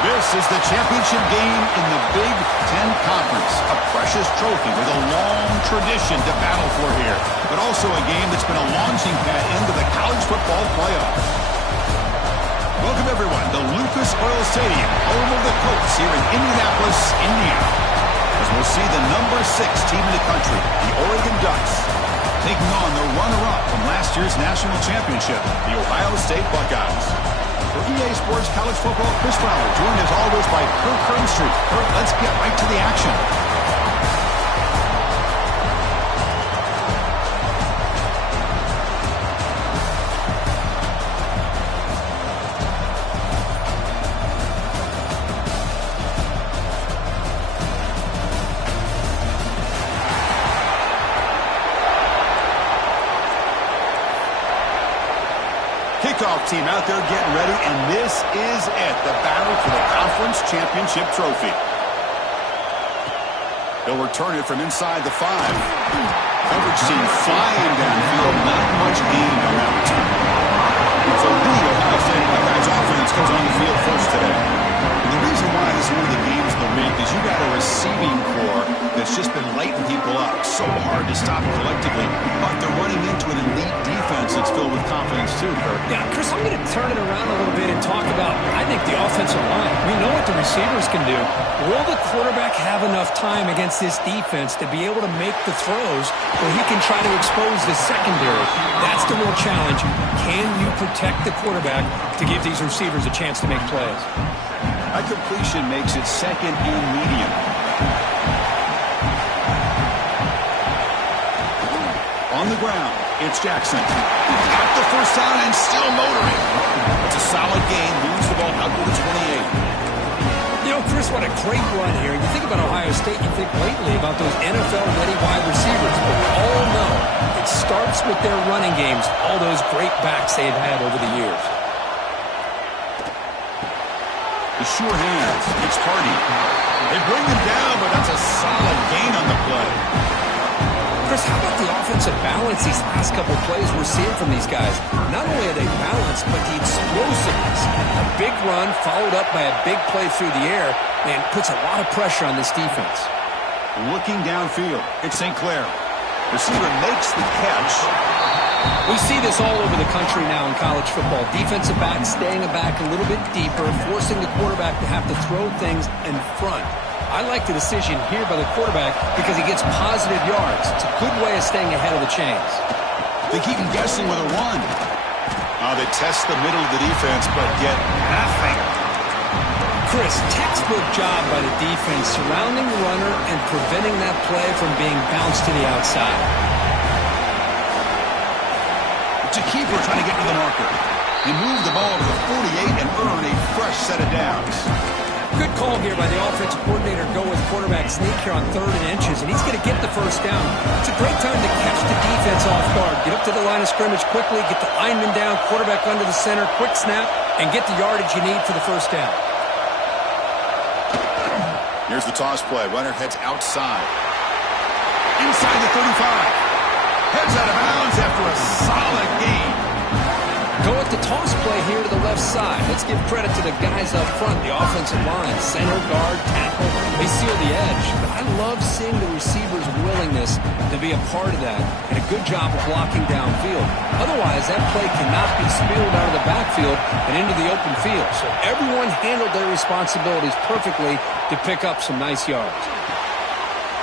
This is the championship game in the Big Ten Conference. A precious trophy with a long tradition to battle for here. But also a game that's been a launching pad into the college football playoffs. Welcome, everyone, to Lucas Oil Stadium, home of the Colts here in Indianapolis, Indiana. As we'll see the number 6 team in the country, the Oregon Ducks, taking on the runner-up from last year's national championship, the Ohio State Buckeyes. For EA Sports College Football, Chris Fowler, joined as always by Kirk Herbstreit. Kirk, let's get right to the action. Kickoff team out there getting ready, and this is it, the battle for the conference championship trophy. They'll return it from inside the 5. Coverage team flying downfield, not much gain on that return. So the Ohio State Buckeyes offense comes on the field first today. And the reason why this is one of the games of the week is you got a receiving core that's just been lighting people up. So hard to stop collectively, but they're running into an elite defense that's filled with confidence too, Kirk. Yeah, Chris, I'm going to turn it around a little bit and talk about, I think, the offensive line. We know what the receivers can do. Will the quarterback have enough time against this defense to be able to make the throws where he can try to expose the secondary? That's the real challenge. Can you protect the quarterback to give these receivers a chance to make plays? That completion makes it second and medium. On the ground, it's Jackson. Got the first down and still motoring. It's a solid gain. Moves the ball out to the 28. You know, Chris, what a great run here. You think about Ohio State, you think lately about those NFL-ready wide receivers. But we all know it starts with their running games, all those great backs they've had over the years. The sure hands. It's Hardy. They bring him down, but that's a solid gain on the play. Chris, how about the offensive balance these last couple of plays we're seeing from these guys? Not only are they balanced, but the explosiveness. A big run followed up by a big play through the air, and puts a lot of pressure on this defense. Looking downfield, it's St. Clair. Receiver makes the catch. We see this all over the country now in college football. Defensive backs staying back a little bit deeper, forcing the quarterback to have to throw things in front. I like the decision here by the quarterback because he gets positive yards. It's a good way of staying ahead of the chains. They keep him guessing with a run. They test the middle of the defense, but get nothing. Chris, textbook job by the defense surrounding the runner and preventing that play from being bounced to the outside. It's a keeper trying to get to the marker. He moved the ball to the 48 and earned a fresh set of downs. Good call here by the offensive coordinator. Go with quarterback sneak here on 3rd and inches, and he's going to get the first down. It's a great time to catch the defense off guard. Get up to the line of scrimmage quickly, get the lineman down, quarterback under the center, quick snap, and get the yardage you need for the first down. Here's the toss play. Runner heads outside. Inside the 35. Heads out of bounds after a solid gain. Go with the toss play here to the left side. Let's give credit to the guys up front, the offensive line, center, guard, tackle. They seal the edge. But I love seeing the receiver's willingness to be a part of that and a good job of blocking downfield. Otherwise, that play cannot be spilled out of the backfield and into the open field. So everyone handled their responsibilities perfectly to pick up some nice yards.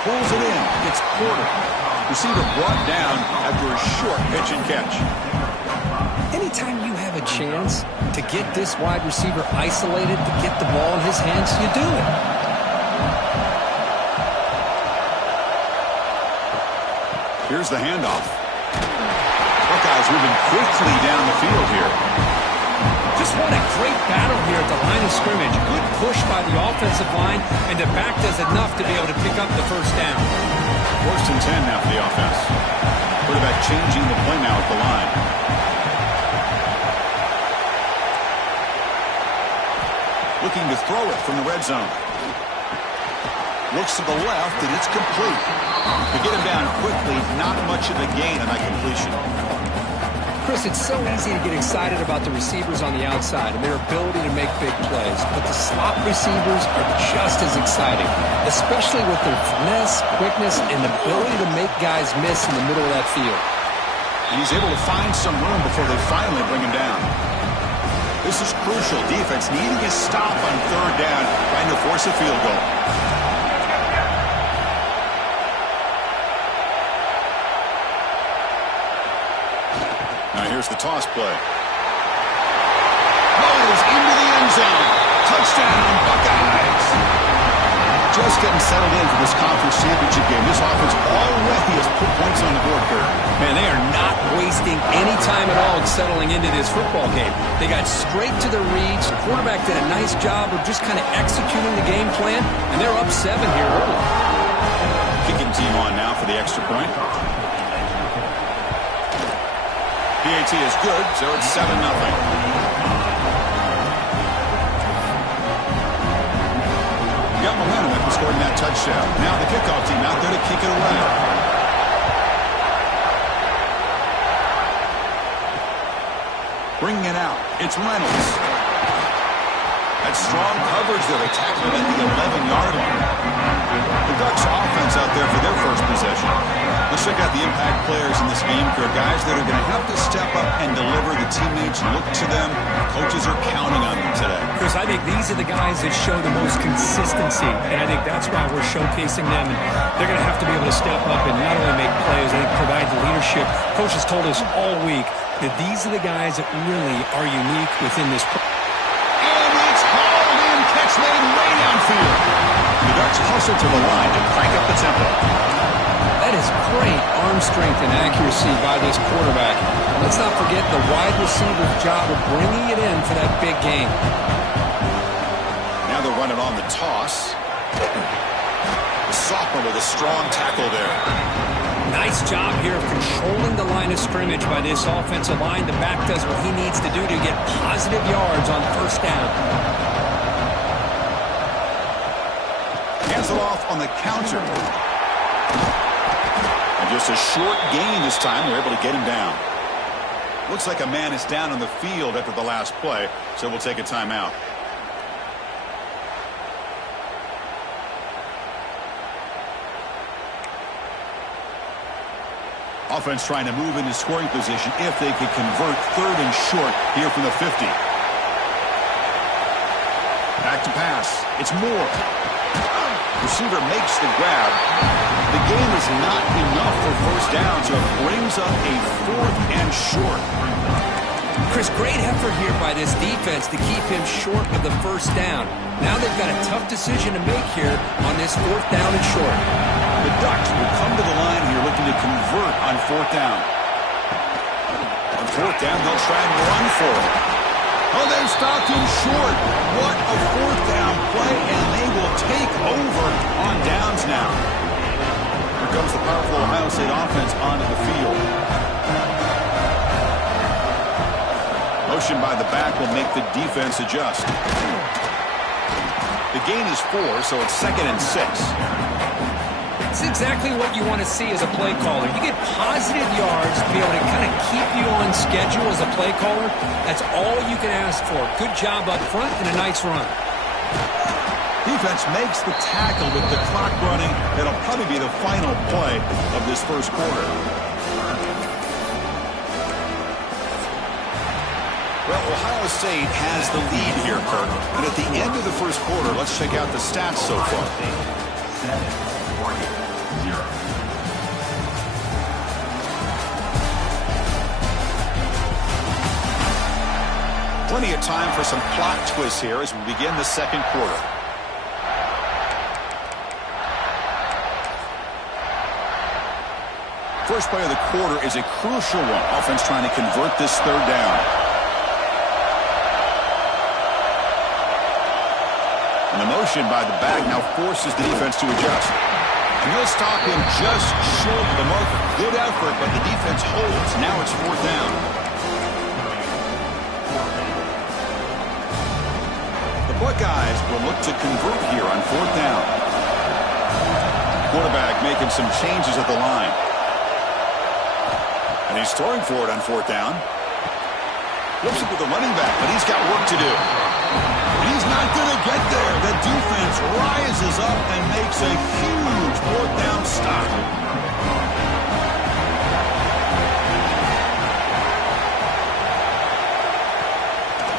Pulls it in. It's Porter. Receiver brought down after a short pitch and catch. Anytime you have a chance to get this wide receiver isolated, to get the ball in his hands, you do it. Here's the handoff. Buckeyes moving quickly down the field here. Just what a great battle here at the line of scrimmage. Good push by the offensive line, and the back does enough to be able to pick up the first down. 1st and 10 now for the offense. Quarterback changing the play now at the line. Looking to throw it from the red zone. Looks to the left, and it's complete. To get him down quickly, not much of a gain on that completion. Chris, it's so easy to get excited about the receivers on the outside and their ability to make big plays, but the slot receivers are just as exciting, especially with their finesse, quickness, and the ability to make guys miss in the middle of that field. And he's able to find some room before they finally bring him down. This is crucial. Defense needing a stop on third down, trying to force a field goal. Now here's the toss play. Goes into the end zone. Touchdown, Buckeyes. Just getting settled in for this conference championship game. This offense already has put points on the board, Kurt. Man, they are not wasting any time at all settling into this football game. They got straight to their reads. Quarterback did a nice job of just kind of executing the game plan, and they're up 7 here early. Kicking team on now for the extra point. PAT is good, so it's 7-0. Got momentum after scoring that touchdown. Now the kickoff team out there to kick it away. Bringing it out. It's Reynolds. That's strong coverage there. They tackle him at the 11-yard line. The Ducks offense out there for their first possession. Let's check out the impact players in this game. There are guys that are going to have to step up and deliver. The teammates look to them. Coaches are counting on them today. Chris, I think these are the guys that show the most consistency, and I think that's why we're showcasing them. And they're going to have to be able to step up and not only make plays, they provide the leadership. Coaches told us all week that these are the guys that really are unique within this program. And it's hauled in. Catch made way downfield. The Ducks hustle to the line to crank up the tempo. That is great arm strength and accuracy by this quarterback. Let's not forget the wide receiver's job of bringing it in for that big game. Now they'll run it on the toss. The sophomore with a strong tackle there. Nice job here of controlling the line of scrimmage by this offensive line. The back does what he needs to do to get positive yards on first down. Hands it off on the counter. And just a short gain this time. We're able to get him down. Looks like a man is down on the field after the last play, so we'll take a timeout. Offense trying to move into scoring position if they could convert third and short here from the 50. Back to pass. It's Moore. Receiver makes the grab. The game is not enough for first down, so it brings up a 4th and short. Chris, great effort here by this defense to keep him short of the first down. Now they've got a tough decision to make here on this 4th down and short. The Ducks will come to the line here looking to convert on 4th down. On 4th down, they'll try and run for it. Oh, they've stopped him short. What a 4th down play, and they will take over on downs now. Here comes the powerful Ohio State offense onto the field. Motion by the back will make the defense adjust. The gain is 4, so it's 2nd and 6. It's exactly what you want to see as a play caller. You get positive yards to be able to kind of keep you on schedule as a play caller. That's all you can ask for. Good job up front and a nice run. Defense makes the tackle with the clock running. That'll probably be the final play of this first quarter. Well, Ohio State has the lead here, Kirk. And at the end of the first quarter, let's check out the stats so far. 7-0. Plenty of time for some plot twists here as we begin the second quarter. First play of the quarter is a crucial one. Offense trying to convert this 3rd down. And the motion by the back now forces the defense to adjust. And they'll stop him just short of the marker. Good effort, but the defense holds. Now it's 4th down. The Buckeyes will look to convert here on 4th down. Quarterback making some changes at the line. And he's throwing for it on 4th down. Flips it to the running back, but he's got work to do. He's not going to get there. The defense rises up and makes a huge fourth down stop.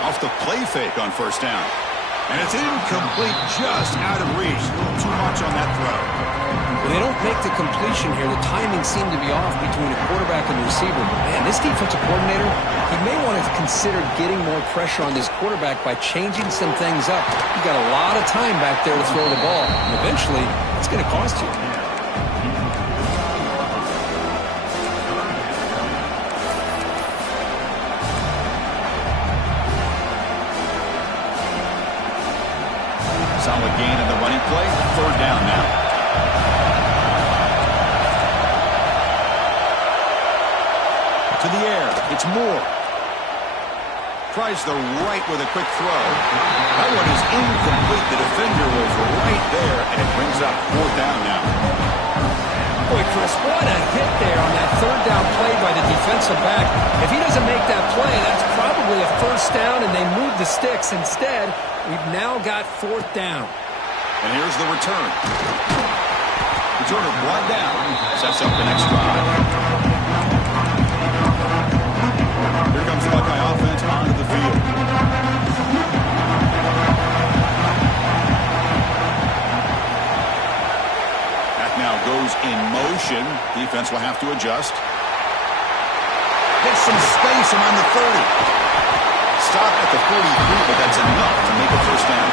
Off the play fake on first down. And it's incomplete, just out of reach. A little too much on that throw. Well, they don't make the completion here. The timing seemed to be off between the quarterback and the receiver. But man, this defensive coordinator, he may want to consider getting more pressure on this quarterback by changing some things up. You've got a lot of time back there to throw the ball. And eventually, it's going to cost you. Solid gain in the running play. Third down now. To the air. It's Moore. Tries the right with a quick throw. That one is incomplete. The defender was right there, and it brings up fourth down now. Boy, Chris, what a hit there on that third down play by the defensive back. If he doesn't make that play, that's probably a first down, and they move the sticks. Instead, we've now got fourth down. And here's the return. Return of one down. Sets up the next drive. Here comes the Buckeye offense onto the field. That now goes in motion. Defense will have to adjust. Gets some space around the 30. Stop at the 43, but that's enough to make a first down.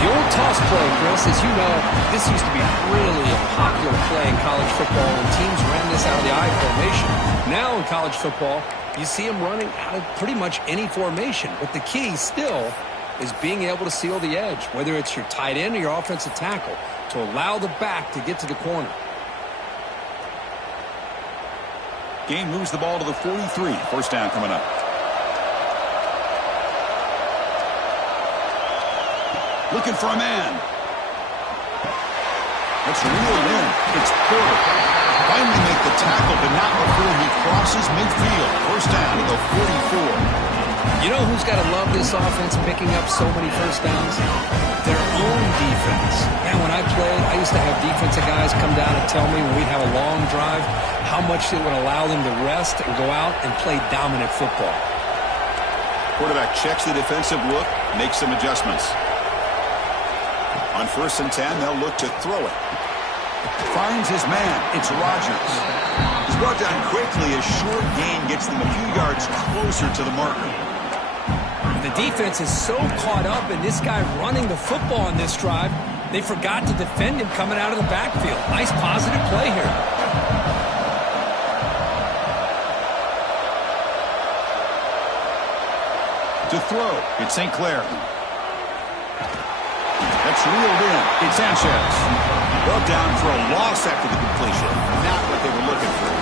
The old toss play, Chris, as you know, this used to be really a popular play in college football, and teams ran this out of the I formation. Now in college football, you see them running out of pretty much any formation, but the key still is being able to seal the edge, whether it's your tight end or your offensive tackle, to allow the back to get to the corner. Game moves the ball to the 43. First down coming up. Looking for a man. That's reeled in. It's Porter. Finally make the tackle, but not before he crosses midfield. First down to the 44. You know who's got to love this offense picking up so many first downs? Their own defense. And when I played, I used to have defensive guys come down and tell me when we'd have a long drive how much it would allow them to rest and go out and play dominant football. Quarterback checks the defensive look, makes some adjustments. On 1st and 10, they'll look to throw it. Finds his man. It's Rodgers. He's brought down quickly. A short gain gets them a few yards closer to the marker. The defense is so caught up in this guy running the football on this drive, they forgot to defend him coming out of the backfield. Nice positive play here. To throw, it's St. Clair. That's reeled in. It's Sanchez. Brought down for a loss after the completion. Not what they were looking for.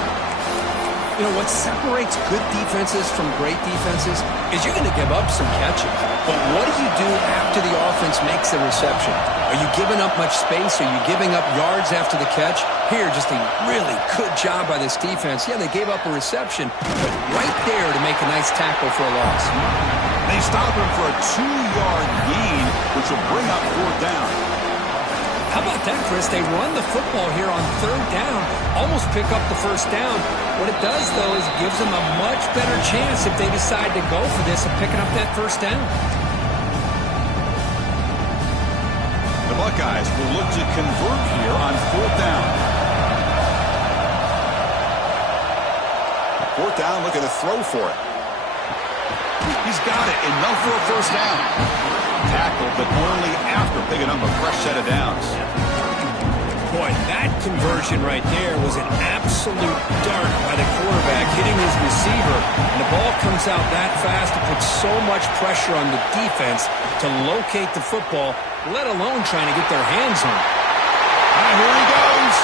You know, what separates good defenses from great defenses is you're going to give up some catches. But what do you do after the offense makes the reception? Are you giving up much space? Are you giving up yards after the catch? Here, just a really good job by this defense. Yeah, they gave up a reception, but right there to make a nice tackle for a loss. They stop him for a 2-yard gain, which will bring up fourth down. How about that, Chris? They run the football here on third down, almost pick up the first down. What it does, though, is it gives them a much better chance if they decide to go for this of picking up that first down. The Buckeyes will look to convert here on fourth down. Fourth down, looking to throw for it. He's got it. Enough for a first down. Tackled, but only after picking up a fresh set of downs. Boy, that conversion right there was an absolute dart by the quarterback, hitting his receiver. And the ball comes out that fast to put so much pressure on the defense to locate the football, let alone trying to get their hands on it. And here he goes.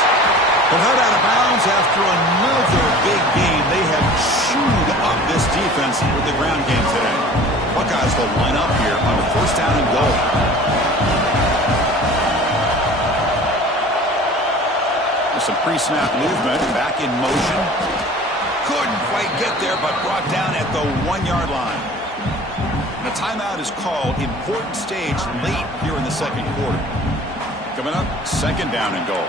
But head out of bounds after another big game. They have chewed up this defense with the ground game today. Buckeyes will line up here on the first down and goal. With some pre-snap movement, back in motion. Couldn't quite get there, but brought down at the 1-yard line. And a timeout is called. Important stage late here in the second quarter. Coming up, 2nd down and goal.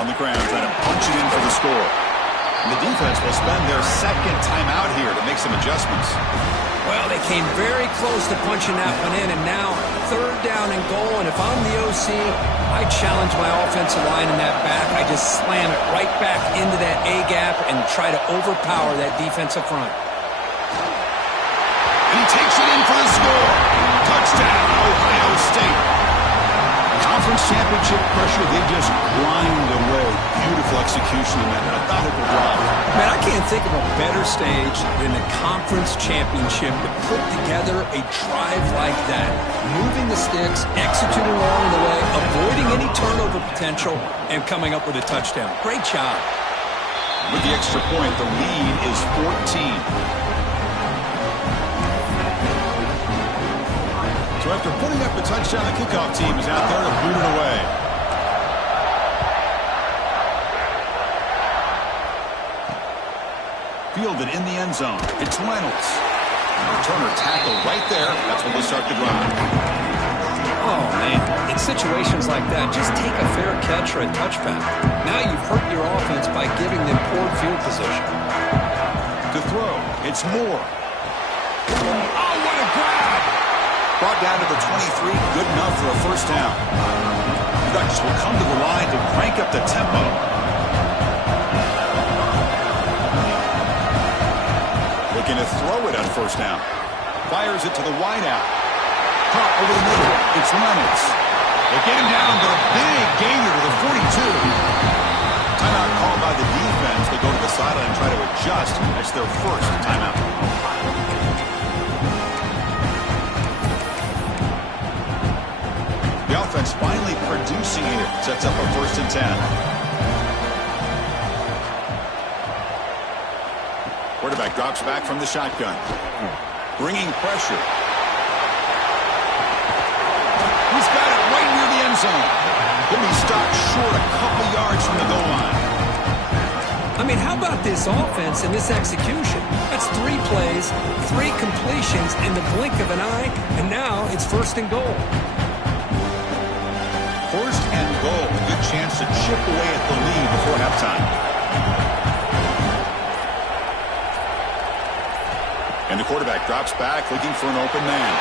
On the ground, trying to punch it in for the score. And the defense will spend their 2nd timeout here to make some adjustments. Well, they came very close to punching that one in, and now 3rd down and goal. And if I'm the OC, I challenge my offensive line in that back. I just slam it right back into that A gap and try to overpower that defensive front. And he takes it in for the score. Touchdown, Ohio State. Conference championship pressure, they just grind away. Beautiful execution in that methodical drive. Man, I can't think of a better stage than the conference championship to put together a drive like that. Moving the sticks, executing along the way, avoiding any turnover potential, and coming up with a touchdown. Great job. With the extra point, the lead is 14. So after putting up a touchdown, the kickoff team is out there to boot it away. Fielded in the end zone. It's Reynolds. Returner tackled right there. That's when they start the drive. Oh, man. In situations like that, just take a fair catch or a touchback. Now you've hurt your offense by giving them poor field position. To throw, it's Moore. Oh, what a grab! Brought down to the 23, good enough for a 1st down. The Ducks will come to the line to crank up the tempo. Looking to throw it on 1st down. Fires it to the wideout. Caught over the middle. It's Reynolds. They get him down, but a big gainer to the 42. Timeout called by the defense. They go to the sideline and try to adjust. That's their 1st timeout. The offense finally producing here. Sets up a 1st and 10. Quarterback drops back from the shotgun. Bringing pressure. He's got it right near the end zone. He'll be stopped short a couple yards from the goal line. I mean, how about this offense and this execution? That's 3 plays, 3 completions in the blink of an eye, and now it's 1st and goal. 1st and goal. A good chance to chip away at the lead before halftime. And the quarterback drops back looking for an open man.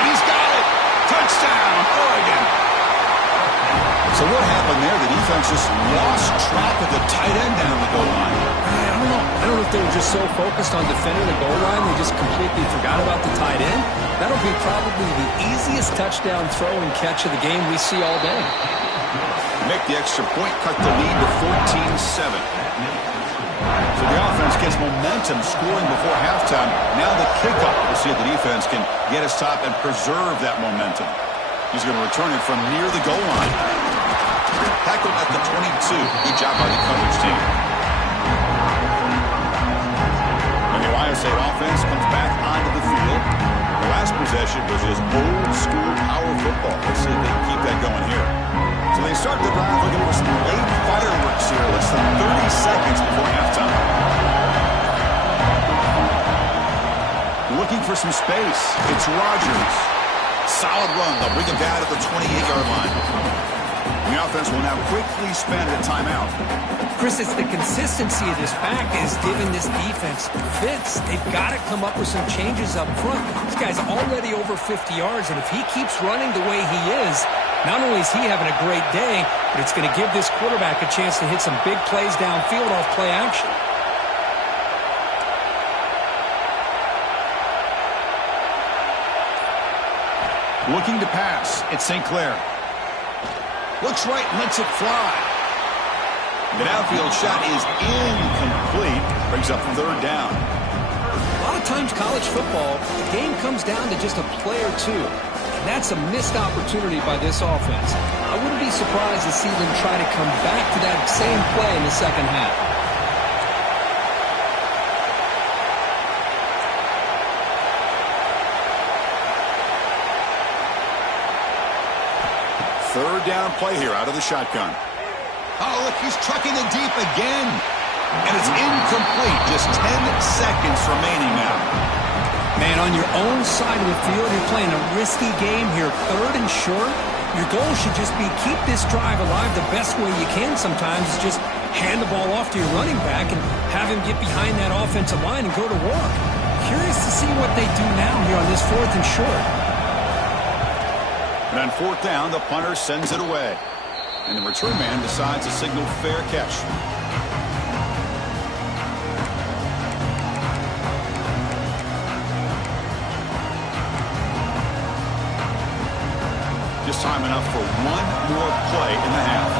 And he's got it! Touchdown, Oregon! So what happened there? The defense just lost track of the tight end down the goal line. I don't know. I don't know if they were just so focused on defending the goal line they just completely forgot about the tight end. That'll be probably the easiest touchdown throw and catch of the game we see all day. Make the extra point, cut the lead to 14-7. So the offense gets momentum scoring before halftime. Now the kickoff. We'll see if the defense can get a stop and preserve that momentum. He's going to return it from near the goal line. Tackled at the 22. Good job by the coverage team. And the Ohio State offense comes back onto the field. The last possession was just old school power football. Let's see if they can keep that going here. So they start the drive looking for some late fireworks here. Less than 30 seconds before halftime. Looking for some space. It's Rodgers. Solid run. They'll bring him down at the 28-yard line. The offense will now quickly spend a timeout. Chris, it's the consistency of this back is giving this defense fits. They've got to come up with some changes up front. This guy's already over 50 yards, and if he keeps running the way he is, not only is he having a great day, but it's going to give this quarterback a chance to hit some big plays downfield off play action. Looking to pass. It's St. Clair. Looks right and lets it fly. The downfield shot is incomplete. Brings up 3rd down. A lot of times college football, the game comes down to just a play or two. And that's a missed opportunity by this offense. I wouldn't be surprised to see them try to come back to that same play in the second half. down play here out of the shotgun. Oh, look, he's trucking it deep again. And it's incomplete. Just 10 seconds remaining now. Man, on your own side of the field, you're playing a risky game here, 3rd and short. Your goal should just be keep this drive alive the best way you can sometimes. Is just hand the ball off to your running back and have him get behind that offensive line and go to work. Curious to see what they do now here on this 4th and short. And on 4th down, the punter sends it away. And the return man decides to signal fair catch. Just time enough for one more play in the half.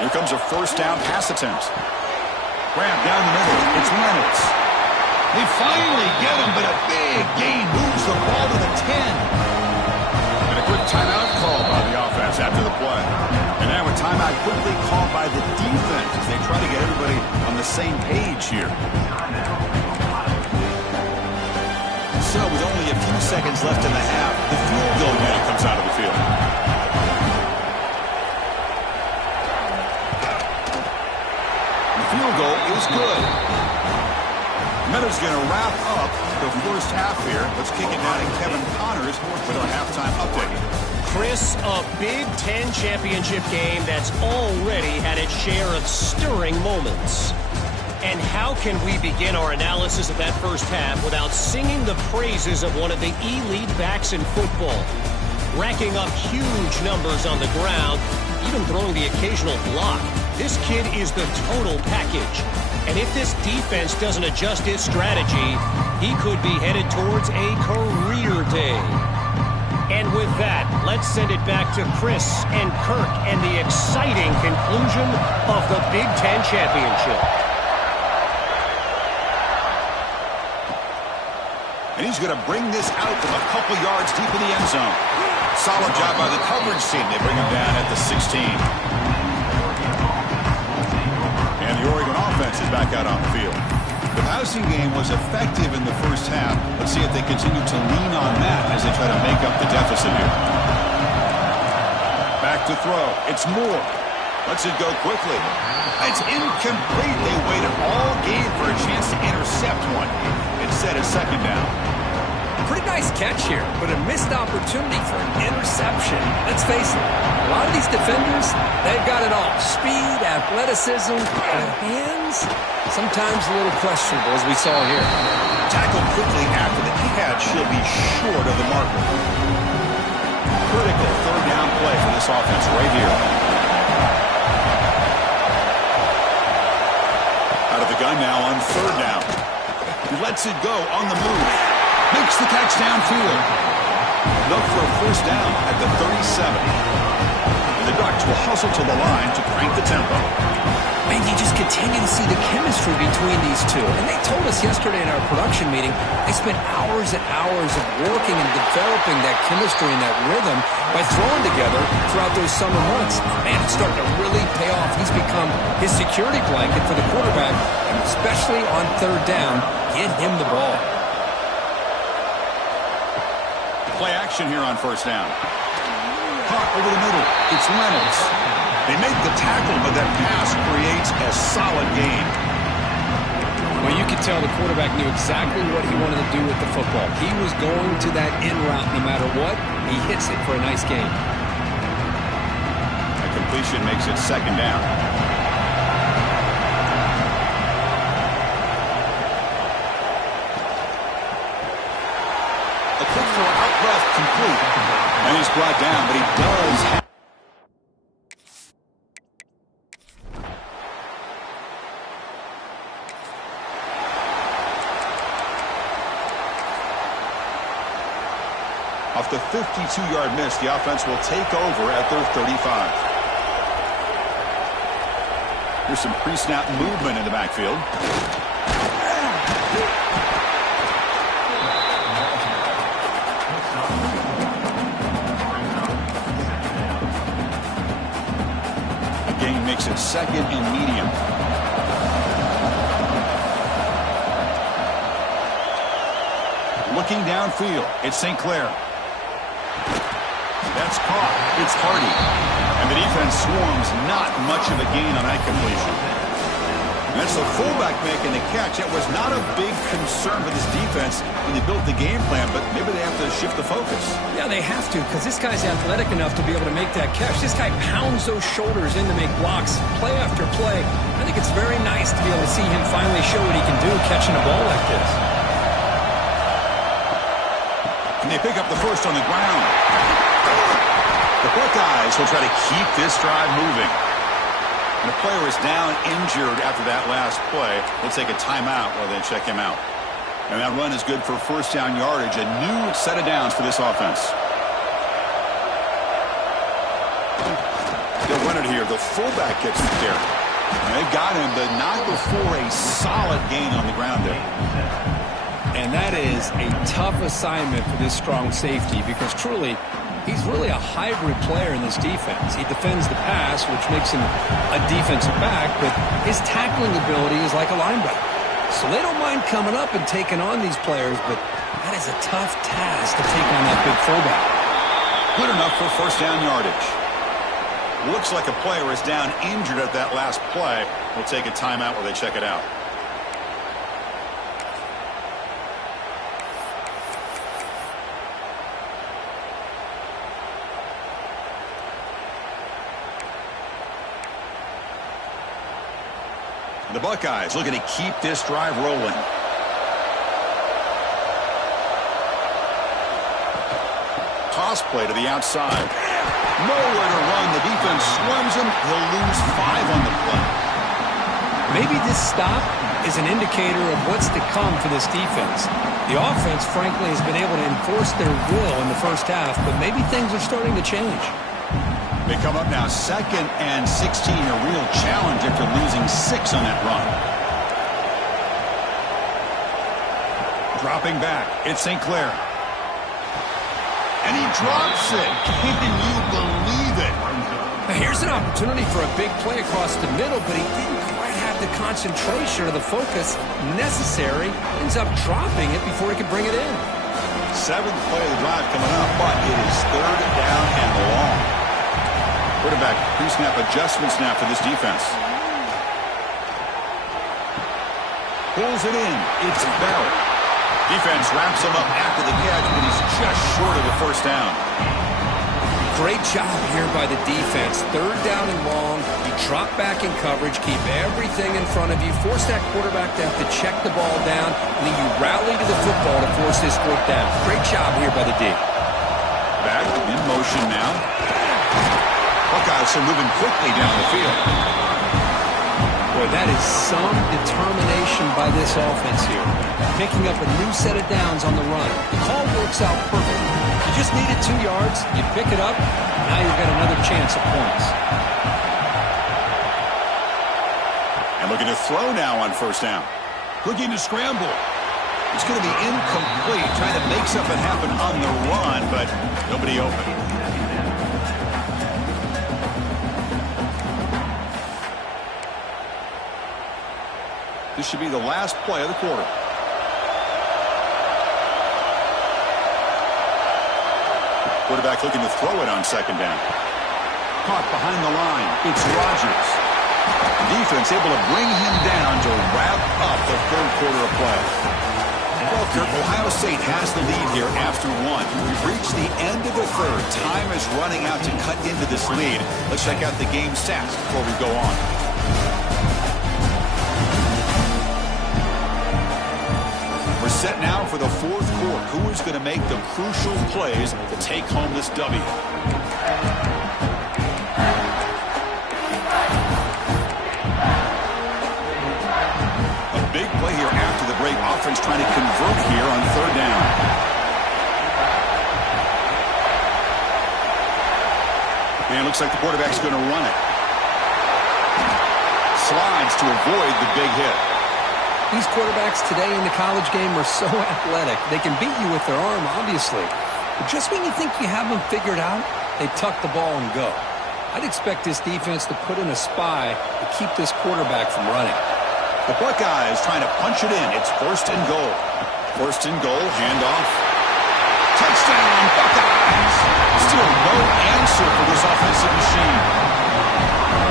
Here comes a 1st down pass attempt. Grab down the middle. It's Reynolds. They finally get him, but a big gain moves the ball to the 10. And a quick timeout call by the offense after the play. And now a timeout quickly called by the defense as they try to get everybody on the same page here. So with only a few seconds left in the half, the field goal unit comes out of the field. The field goal is good. Meadows going to wrap up the first half here. Let's kick it down to Kevin Connors with our halftime update. Chris, a Big Ten championship game that's already had its share of stirring moments. And how can we begin our analysis of that first half without singing the praises of one of the elite backs in football? Racking up huge numbers on the ground, even throwing the occasional block. This kid is the total package. And if this defense doesn't adjust its strategy, he could be headed towards a career day. And with that, let's send it back to Chris and Kirk and the exciting conclusion of the Big Ten championship. And he's going to bring this out from a couple yards deep in the end zone. Solid job by the coverage team. They bring him down at the 16. And the Oregon offense is back out on the field. The passing game was effective in the first half. Let's see if they continue to lean on that as they try to make up the deficit here. Back to throw. It's Moore. Lets it go quickly. It's incomplete. They waited all game for a chance to intercept one. Instead, it's 2nd down. Pretty nice catch here, but a missed opportunity for an interception. Let's face it, a lot of these defenders, they've got it all. Speed, athleticism, and hands, sometimes a little questionable, as we saw here. Tackled quickly after the catch, she'll be short of the marker. Critical 3rd down play for this offense right here. Out of the gun now on 3rd down. He lets it go on the move. Makes the catch downfield. Look for a 1st down at the 37. And the Ducks will hustle to the line to crank the tempo. Man, you just continue to see the chemistry between these two. And they told us yesterday in our production meeting, they spent hours and hours of working and developing that chemistry and that rhythm by throwing together throughout those summer months. Man, it's starting to really pay off. He's become his security blanket for the quarterback, and especially on 3rd down, get him the ball. Play action here on 1st down. Caught over the middle. It's Reynolds. They make the tackle, but that pass creates a solid gain. Well, you could tell the quarterback knew exactly what he wanted to do with the football. He was going to that in route no matter what. He hits it for a nice gain. A completion makes it 2nd down. A quick throw out left, complete. And he's brought down, but he does have... Off the 52-yard miss, the offense will take over at their 35. Here's some pre-snap movement in the backfield. A gain makes it 2nd and medium. Looking downfield, it's St. Clair. That's caught. It's Hardy. And the defense swarms. Not much of a gain on that completion. That's the fullback making the catch. That was not a big concern for this defense when they built the game plan, but maybe they have to shift the focus. Yeah, they have to, because this guy's athletic enough to be able to make that catch. This guy pounds those shoulders in to make blocks play after play. I think it's very nice to be able to see him finally show what he can do catching a ball like this. And they pick up the first on the ground. The Buckeyes will try to keep this drive moving. And the player is down injured after that last play. We'll take a timeout while they check him out. And that run is good for first down yardage. A new set of downs for this offense. They'll run it here. The fullback gets it there. And they've got him, but not before a solid gain on the ground there. And that is a tough assignment for this strong safety because truly, he's really a hybrid player in this defense. He defends the pass, which makes him a defensive back, but his tackling ability is like a linebacker. So they don't mind coming up and taking on these players, but that is a tough task to take on that big fullback. Good enough for first down yardage. Looks like a player is down injured at that last play. We'll take a timeout while they check it out. The Buckeyes looking to keep this drive rolling. Toss play to the outside. Nowhere to run. The defense swarms him. He'll lose 5 on the play. Maybe this stop is an indicator of what's to come for this defense. The offense, frankly, has been able to enforce their will in the first half, but maybe things are starting to change. They come up now 2nd and 16, a real challenge after losing 6 on that run. Dropping back, it's St. Clair. And he drops it. Can you believe it? Now here's an opportunity for a big play across the middle, but he didn't quite have the concentration or the focus necessary. Ends up dropping it before he could bring it in. 7th play of the drive coming up, but it is 3rd down and long. Quarterback pre-snap adjustments now for this defense. Pulls it in. It's Barrett. Defense wraps him up after the catch, but he's just short of the first down. Great job here by the defense. 3rd down and long. You drop back in coverage, keep everything in front of you, force that quarterback to have to check the ball down, and then you rally to the football to force this 4th down. Great job here by the D. Back in motion now. Buckeyes are moving quickly down the field. Boy, that is some determination by this offense here. Picking up a new set of downs on the run. The call works out perfect. You just needed 2 yards. You pick it up. Now you've got another chance at points. And looking to throw now on first down. Looking to scramble. It's going to be incomplete. Trying to make something happen on the run, but nobody open. This should be the last play of the quarter. Quarterback looking to throw it on 2nd down. Caught behind the line. It's Rodgers. Defense able to bring him down to wrap up the 3rd quarter of play. Well, Kirk, Ohio State has the lead here after 1. We've reached the end of the 3rd. Time is running out to cut into this lead. Let's check out the game stats before we go on. We're set now for the 4th quarter. Who is going to make the crucial plays to take home this W? A big play here after the break. Offense trying to convert here on 3rd down. And it looks like the quarterback's going to run it. Slides to avoid the big hit. These quarterbacks today in the college game are so athletic. They can beat you with their arm, obviously. But just when you think you have them figured out, they tuck the ball and go. I'd expect this defense to put in a spy to keep this quarterback from running. The Buckeyes trying to punch it in. It's 1st and goal. First and goal, handoff. Touchdown, Buckeyes! Still no answer for this offensive machine.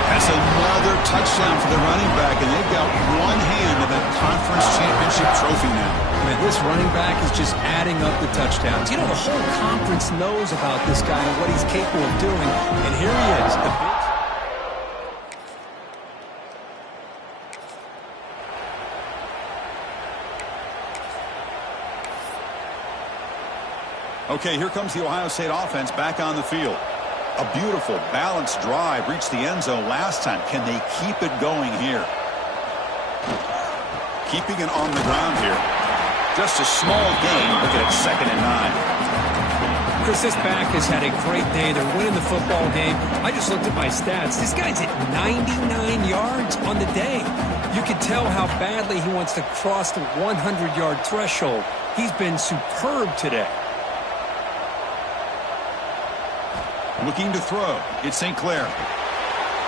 That's another touchdown for the running back, and they've got one hand in that conference championship trophy now. Man, this running back is just adding up the touchdowns. You know, the whole conference knows about this guy and what he's capable of doing, and here he is, the big... Okay, here comes the Ohio State offense back on the field. A beautiful, balanced drive reached the end zone last time. Can they keep it going here? Keeping it on the ground here. Just a small gain. Look at it, 2nd and 9. Chris, this back has had a great day. They're winning the football game. I just looked at my stats. This guy's hit 99 yards on the day. You can tell how badly he wants to cross the 100-yard threshold. He's been superb today. Looking to throw. It's St. Clair.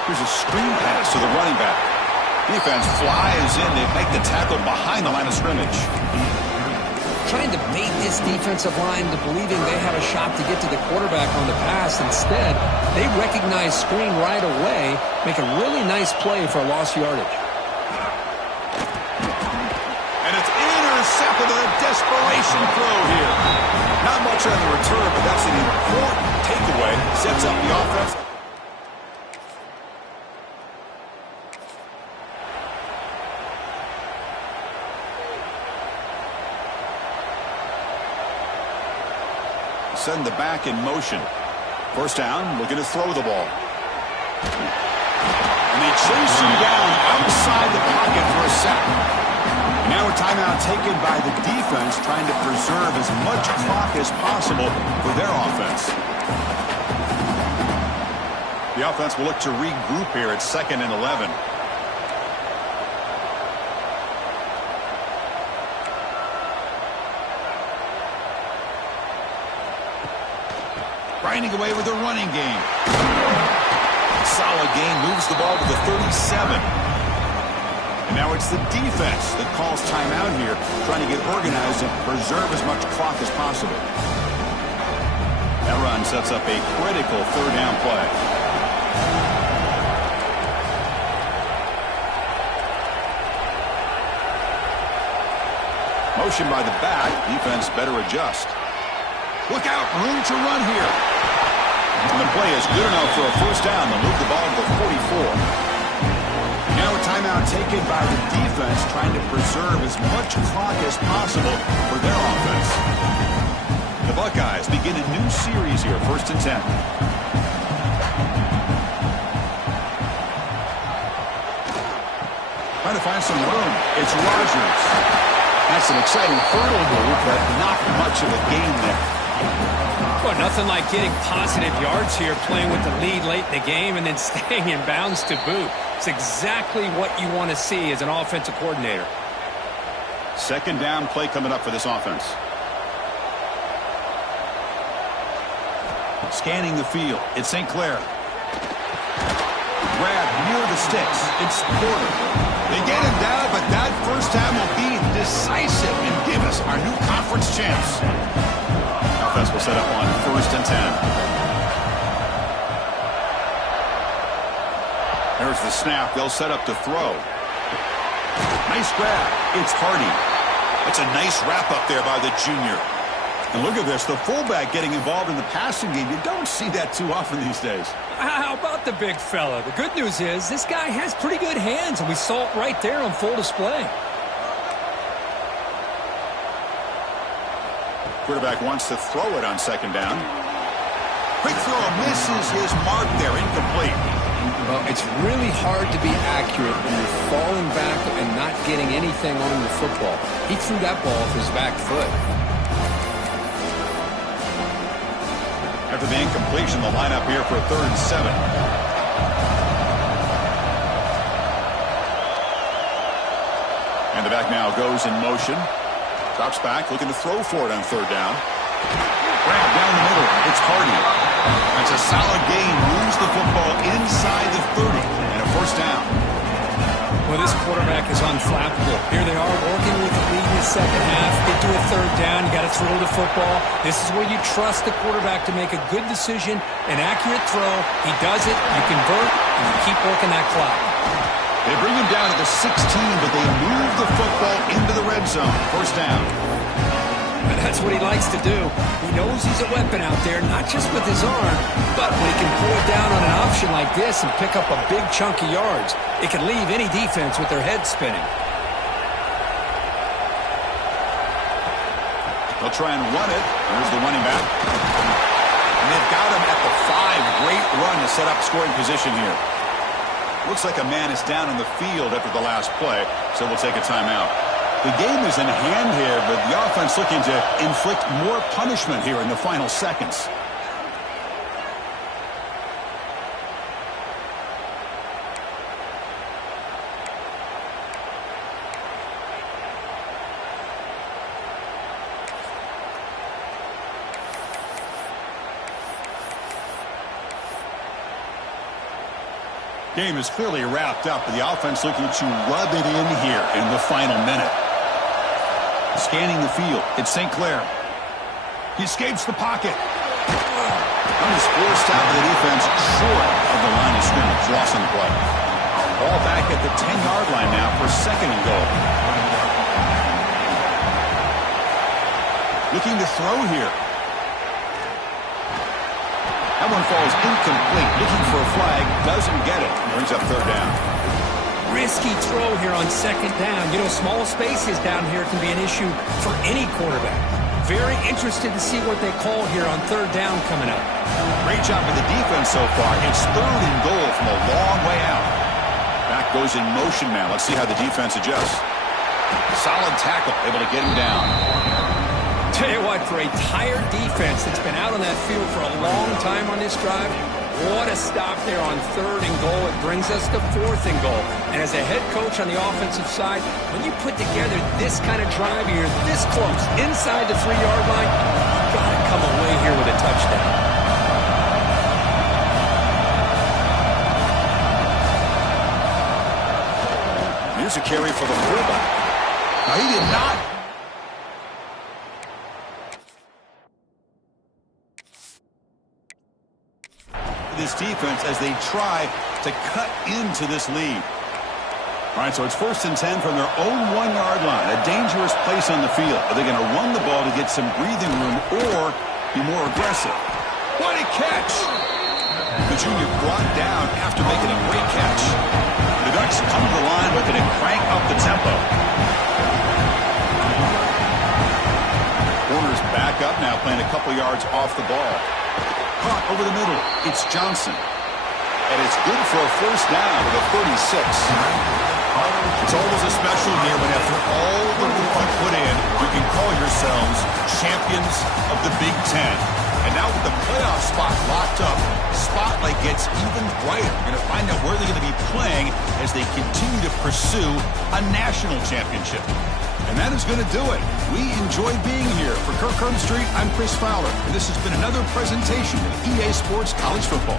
Here's a screen pass to the running back. Defense flies in. They make the tackle behind the line of scrimmage. Trying to bait this defensive line to believing they have a shot to get to the quarterback on the pass. Instead, they recognize screen right away, make a really nice play for a lost yardage. And it's intercepted with a desperation throw here. Not much on the return, but that's an important takeaway. Sets up the offense. Send the back in motion. First down, looking to throw the ball. And they chase him down outside the pocket for a sack. Now a timeout taken by the defense, trying to preserve as much clock as possible for their offense. The offense will look to regroup here at 2nd and 11. Grinding away with a running game. Solid gain, moves the ball to the 37. And now it's the defense that calls timeout here, trying to get organized and preserve as much clock as possible. That run sets up a critical 3rd down play. Motion by the back. Defense better adjust. Look out, room to run here. And the play is good enough for a first down. They'll move the ball to the 44. Now a timeout taken by the defense, trying to preserve as much clock as possible for their offense. The Buckeyes begin a new series here, 1st and 10. Trying to find some room. It's Rogers. That's an exciting hurdle move, but not much of a gain there. Well, nothing like getting positive yards here, playing with the lead late in the game and then staying in bounds to boot. It's exactly what you want to see as an offensive coordinator. 2nd down play coming up for this offense. Scanning the field. It's St. Clair. Grab near the sticks. It's Porter. They get him down, but that first time will be decisive and give us our new conference champs. Offense will set up on 1st and 10. There's the snap. They'll set up to throw. Nice grab. It's Hardy. That's a nice wrap up there by the junior. And look at this. The fullback getting involved in the passing game. You don't see that too often these days. How about the big fella? The good news is this guy has pretty good hands, and we saw it right there on full display. Quarterback wants to throw it on 2nd down. Quick throw, misses his mark there, incomplete. Well, it's really hard to be accurate when you're falling back and not getting anything on the football. He threw that ball off his back foot. After the incompletion, the lineup here for a 3rd and 7. And the back now goes in motion. Drops back, looking to throw for it on 3rd down. Grab down the middle. It's Hardy. That's a solid gain. Moves the football inside the 30 and a first down. Well, this quarterback is unflappable. Here they are working with the lead in the second half. Get to a third down. You got to throw the football. This is where you trust the quarterback to make a good decision, an accurate throw. He does it, you convert, and you keep working that clock. They bring him down to the 16, but they move the football into the red zone. First down. And that's what he likes to do. He knows he's a weapon out there, not just with his arm, but when he can pull it down on an option like this and pick up a big chunk of yards, it can leave any defense with their head spinning. They'll try and run it. There's the running back. And they've got him at the 5. Great run to set up scoring position here. Looks like a man is down on the field after the last play, so we'll take a timeout. The game is in hand here, but the offense looking to inflict more punishment here in the final seconds. Game is clearly wrapped up, but the offense looking to rub it in here in the final minute. Scanning the field, it's St. Clair. He escapes the pocket. And is forced out of the defense short of the line of scrimmage, loss on the play. Ball back at the 10-yard line now for second and goal. Looking to throw here. That one falls incomplete. Looking for a flag, doesn't get it. Brings up third down. Risky throw here on second down. You know, small spaces down here can be an issue for any quarterback. Very interested to see what they call here on third down coming up. Great job of the defense so far. It's third and goal from a long way out. Back goes in motion now. Let's see how the defense adjusts. Solid tackle, able to get him down. Tell you what, for a tired defense that's been out on that field for a long time on this drive, what a stop there on third and goal. It brings us to fourth and goal. And as a head coach on the offensive side, when you put together this kind of drive, you're this close, inside the 3-yard line, you've got to come away here with a touchdown. Here's a carry for the fullback. Now, he did not. This defense as they try to cut into this lead. All right, so it's 1st and 10 from their own 1-yard line. A dangerous place on the field. Are they going to run the ball to get some breathing room or be more aggressive? What a catch! The junior brought down after making a great catch. The Ducks come to the line looking to crank up the tempo. Corners back up now, playing a couple yards off the ball. Caught over the middle. It's Johnson. And it's good for a first down with a 36. It's always a special year when after all the work you put in, you can call yourselves champions of the Big Ten. And now with the playoff spot locked up, spotlight gets even brighter. We're going to find out where they're going to be playing as they continue to pursue a national championship. And that is going to do it. We enjoy being here. For Kirk Street, I'm Chris Fowler, and this has been another presentation of EA Sports College Football.